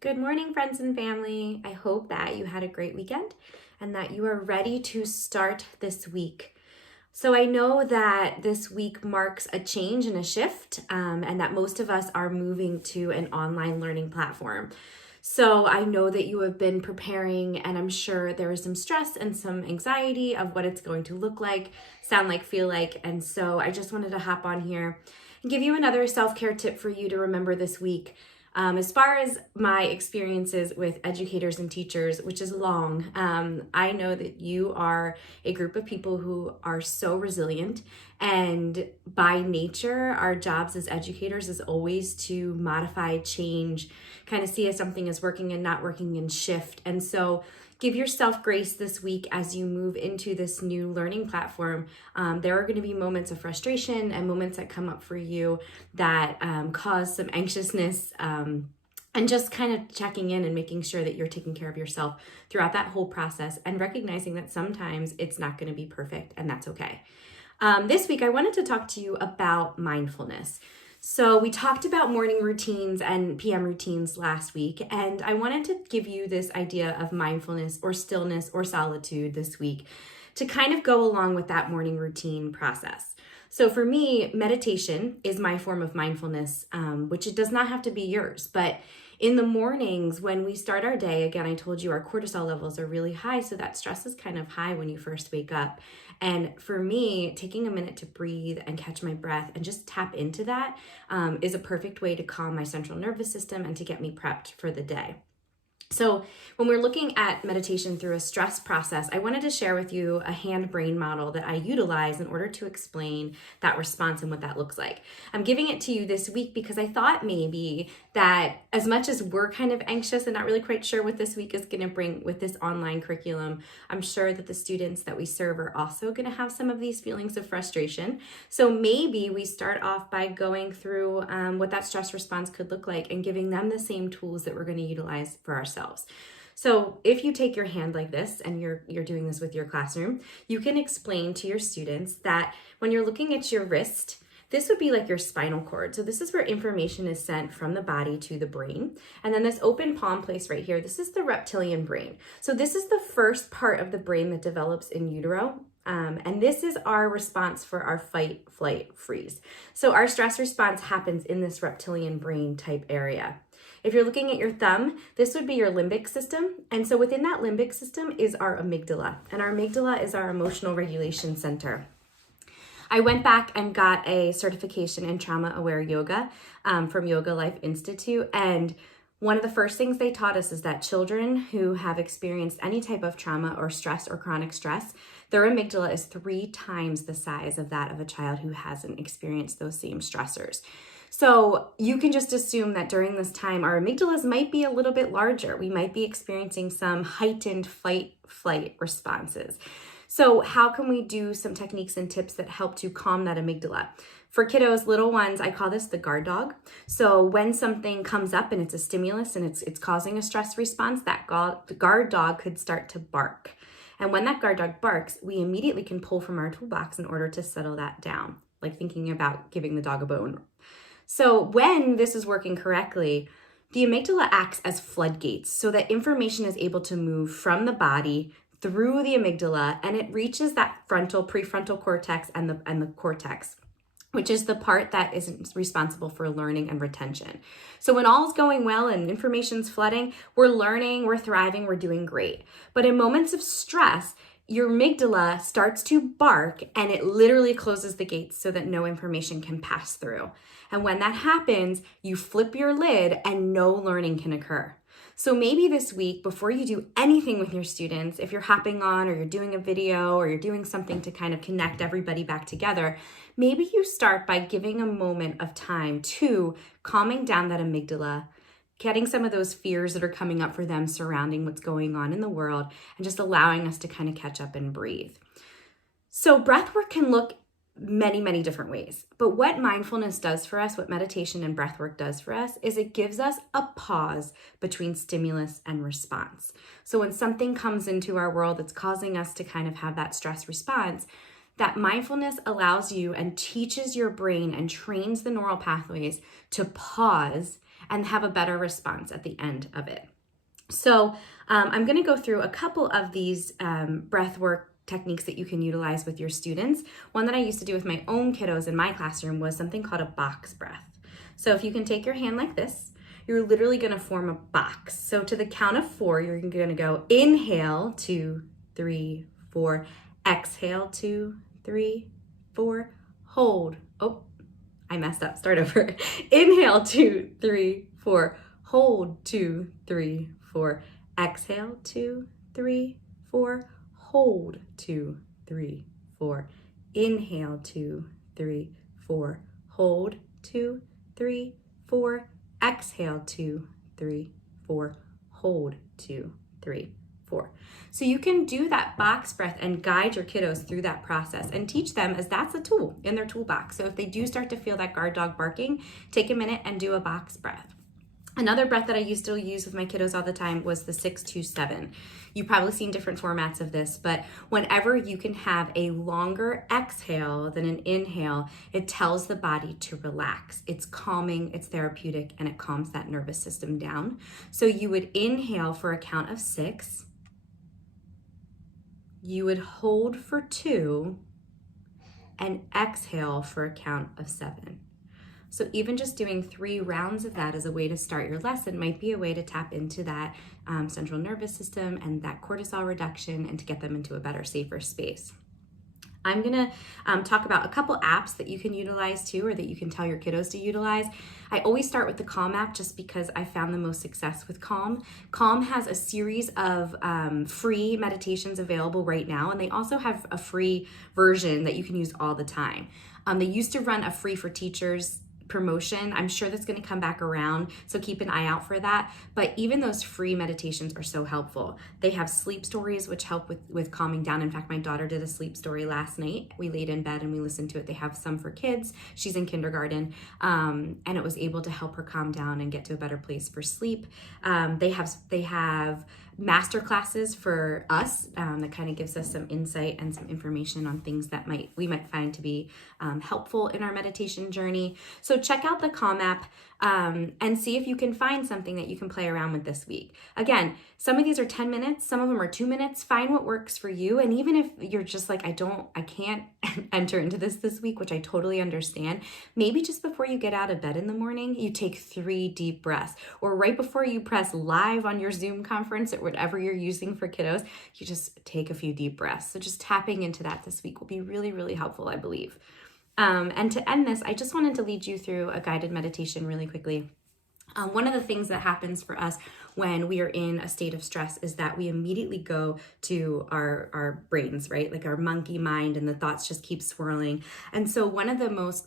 Good morning, friends and family. I hope that you had a great weekend and that you are ready to start this week. So I know that this week marks a change and a shift, and that most of us are moving to an online learning platform. So I know that you have been preparing, and I'm sure there is some stress and some anxiety of what it's going to look like, sound like, feel like. And so I just wanted to hop on here and give you another self-care tip for you to remember this week. As far as my experiences with educators and teachers, which is long, I know that you are a group of people who are so resilient, and by nature, our jobs as educators is always to modify, change, kind of see if something is working and not working, and shift. And so give yourself grace this week as you move into this new learning platform. There are going to be moments of frustration and moments that come up for you that cause some anxiousness, and just kind of checking in and making sure that you're taking care of yourself throughout that whole process, and recognizing that sometimes it's not going to be perfect, and that's okay. This week, I wanted to talk to you about mindfulness. So we talked about morning routines and PM routines last week, and I wanted to give you this idea of mindfulness or stillness or solitude this week to kind of go along with that morning routine process. So for me, meditation is my form of mindfulness, which it does not have to be yours. But in the mornings when we start our day, again, I told you our cortisol levels are really high, so that stress is kind of high when you first wake up. And for me, taking a minute to breathe and catch my breath and just tap into that is a perfect way to calm my central nervous system and to get me prepped for the day. So when we're looking at meditation through a stress process, I wanted to share with you a hand-brain model that I utilize in order to explain that response and what that looks like. I'm giving it to you this week because I thought maybe that as much as we're kind of anxious and not really quite sure what this week is going to bring with this online curriculum, I'm sure that the students that we serve are also going to have some of these feelings of frustration. So maybe we start off by going through what that stress response could look like and giving them the same tools that we're going to utilize for ourselves. So if you take your hand like this and you're doing this with your classroom, you can explain to your students that when you're looking at your wrist, this would be like your spinal cord. So this is where information is sent from the body to the brain. And then this open palm place right here, this is the reptilian brain. So this is the first part of the brain that develops in utero. And this is our response for our fight, flight, freeze. So our stress response happens in this reptilian brain type area. If you're looking at your thumb, this would be your limbic system. And so within that limbic system is our amygdala. And our amygdala is our emotional regulation center. I went back and got a certification in trauma-aware yoga from Yoga Life Institute. And one of the first things they taught us is that children who have experienced any type of trauma or stress or chronic stress, their amygdala is 3 times the size of that of a child who hasn't experienced those same stressors. So you can just assume that during this time, our amygdalas might be a little bit larger. We might be experiencing some heightened fight-flight responses. So how can we do some techniques and tips that help to calm that amygdala? For kiddos, little ones, I call this the guard dog. So when something comes up and it's a stimulus and it's causing a stress response, that guard dog could start to bark. And when that guard dog barks, we immediately can pull from our toolbox in order to settle that down, like thinking about giving the dog a bone. So when this is working correctly, the amygdala acts as floodgates so that information is able to move from the body through the amygdala, and it reaches that prefrontal cortex and the cortex, which is the part that is responsible for learning and retention. So when all is going well and information's flooding, we're learning, we're thriving, we're doing great. But in moments of stress, your amygdala starts to bark and it literally closes the gates so that no information can pass through. And when that happens, you flip your lid and no learning can occur. So maybe this week, before you do anything with your students, if you're hopping on or you're doing a video or you're doing something to kind of connect everybody back together, maybe you start by giving a moment of time to calming down that amygdala, getting some of those fears that are coming up for them surrounding what's going on in the world, and just allowing us to kind of catch up and breathe. So breath work can look many, many different ways. But what mindfulness does for us, what meditation and breath work does for us, is it gives us a pause between stimulus and response. So when something comes into our world that's causing us to kind of have that stress response, that mindfulness allows you and teaches your brain and trains the neural pathways to pause and have a better response at the end of it. So I'm going to go through a couple of these breath work techniques that you can utilize with your students. One that I used to do with my own kiddos in my classroom was something called a box breath. So if you can take your hand like this, you're literally going to form a box. So to the count of 4, you're going to go inhale, 2, 3, 4, exhale, 2, 3, 4, hold. Oh, I messed up. Start over. Inhale, 2, 3, 4, hold, 2, 3, 4, exhale, 2, 3, 4, hold, 2, 3, 4, inhale, 2, 3, 4, hold, 2, 3, 4, exhale, 2, 3, 4, hold, 2, 3, 4. So you can do that box breath and guide your kiddos through that process and teach them, as that's a tool in their toolbox. So if they do start to feel that guard dog barking, take a minute and do a box breath. Another breath that I used to use with my kiddos all the time was the 6-2-7. You've probably seen different formats of this, but whenever you can have a longer exhale than an inhale, it tells the body to relax. It's calming, it's therapeutic, and it calms that nervous system down. So you would inhale for a count of 6. You would hold for 2 and exhale for a count of 7. So even just doing 3 rounds of that as a way to start your lesson might be a way to tap into that central nervous system and that cortisol reduction and to get them into a better, safer space. I'm gonna talk about a couple apps that you can utilize too, or that you can tell your kiddos to utilize. I always start with the Calm app just because I found the most success with Calm. Calm has a series of free meditations available right now, and they also have a free version that you can use all the time. They used to run a free for teachers promotion. I'm sure that's going to come back around, so keep an eye out for that. But even those free meditations are so helpful. They have sleep stories which help with calming down. In fact, my daughter did a sleep story last night. We laid in bed and we listened to it. They have some for kids. She's in kindergarten, and it was able to help her calm down and get to a better place for sleep. They have master classes for us that kind of gives us some insight and some information on things that we might find to be helpful in our meditation journey. So check out the Calm app and see if you can find something that you can play around with this week. Again, some of these are 10 minutes, some of them are 2 minutes. Find what works for you. And even if you're just like, I can't enter into this week, which I totally understand, maybe just before you get out of bed in the morning, you take 3 deep breaths, or right before you press live on your Zoom conference or whatever you're using for kiddos, you just take a few deep breaths. So just tapping into that this week will be really, really helpful, I believe. And to end this, I just wanted to lead you through a guided meditation really quickly. One of the things that happens for us when we are in a state of stress is that we immediately go to our brains, right? Like our monkey mind, and the thoughts just keep swirling. And so one of the most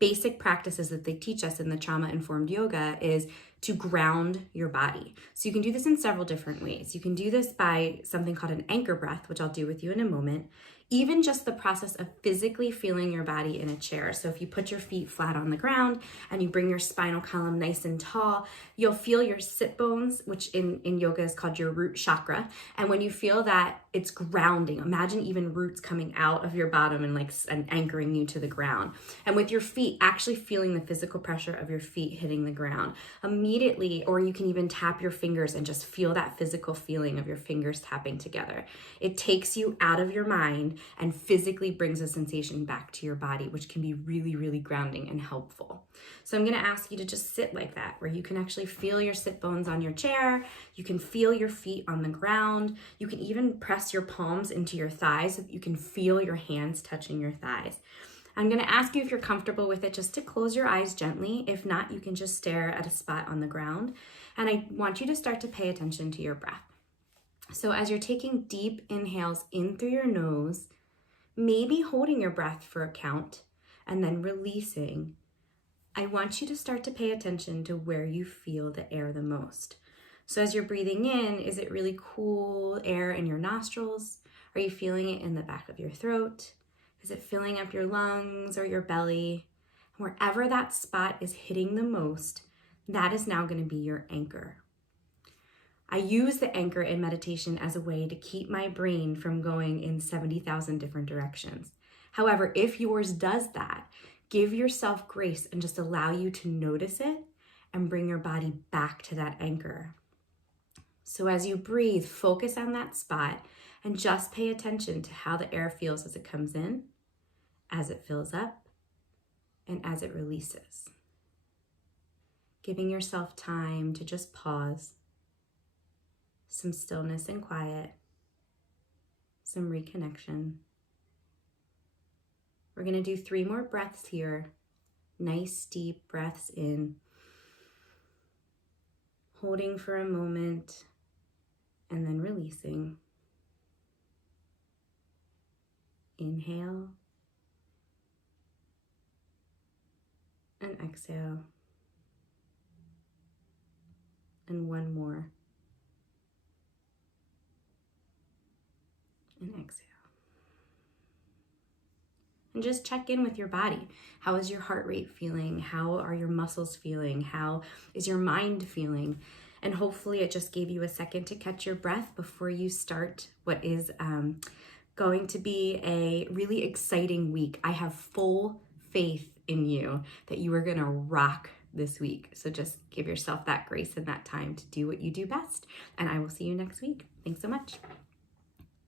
basic practices that they teach us in the trauma-informed yoga is to ground your body. So you can do this in several different ways. You can do this by something called an anchor breath, which I'll do with you in a moment. Even just the process of physically feeling your body in a chair. So if you put your feet flat on the ground and you bring your spinal column nice and tall, you'll feel your sit bones, which in yoga is called your root chakra. And when you feel that, it's grounding. Imagine even roots coming out of your bottom and anchoring you to the ground. And with your feet, actually feeling the physical pressure of your feet hitting the ground. Immediately, or you can even tap your fingers and just feel that physical feeling of your fingers tapping together. It takes you out of your mind and physically brings a sensation back to your body, which can be really, really grounding and helpful. So I'm going to ask you to just sit like that, where you can actually feel your sit bones on your chair. You can feel your feet on the ground. You can even press your palms into your thighs so that you can feel your hands touching your thighs. I'm going to ask you, if you're comfortable with it, just to close your eyes gently. If not, you can just stare at a spot on the ground. And I want you to start to pay attention to your breath. So as you're taking deep inhales in through your nose, maybe holding your breath for a count and then releasing, I want you to start to pay attention to where you feel the air the most. So as you're breathing in, is it really cool air in your nostrils? Are you feeling it in the back of your throat? Is it filling up your lungs or your belly? Wherever that spot is hitting the most, that is now going to be your anchor. I use the anchor in meditation as a way to keep my brain from going in 70,000 different directions. However, if yours does that, give yourself grace and just allow you to notice it and bring your body back to that anchor. So as you breathe, focus on that spot and just pay attention to how the air feels as it comes in, as it fills up, and as it releases. Giving yourself time to just pause, some stillness and quiet, some reconnection. We're going to do 3 more breaths here. Nice deep breaths in, holding for a moment, and then releasing. Inhale and exhale. And one more. And exhale. And just check in with your body. How is your heart rate feeling? How are your muscles feeling? How is your mind feeling? And hopefully it just gave you a second to catch your breath before you start what is going to be a really exciting week. I have full faith in you that you are going to rock this week. So just give yourself that grace and that time to do what you do best. And I will see you next week. Thanks so much.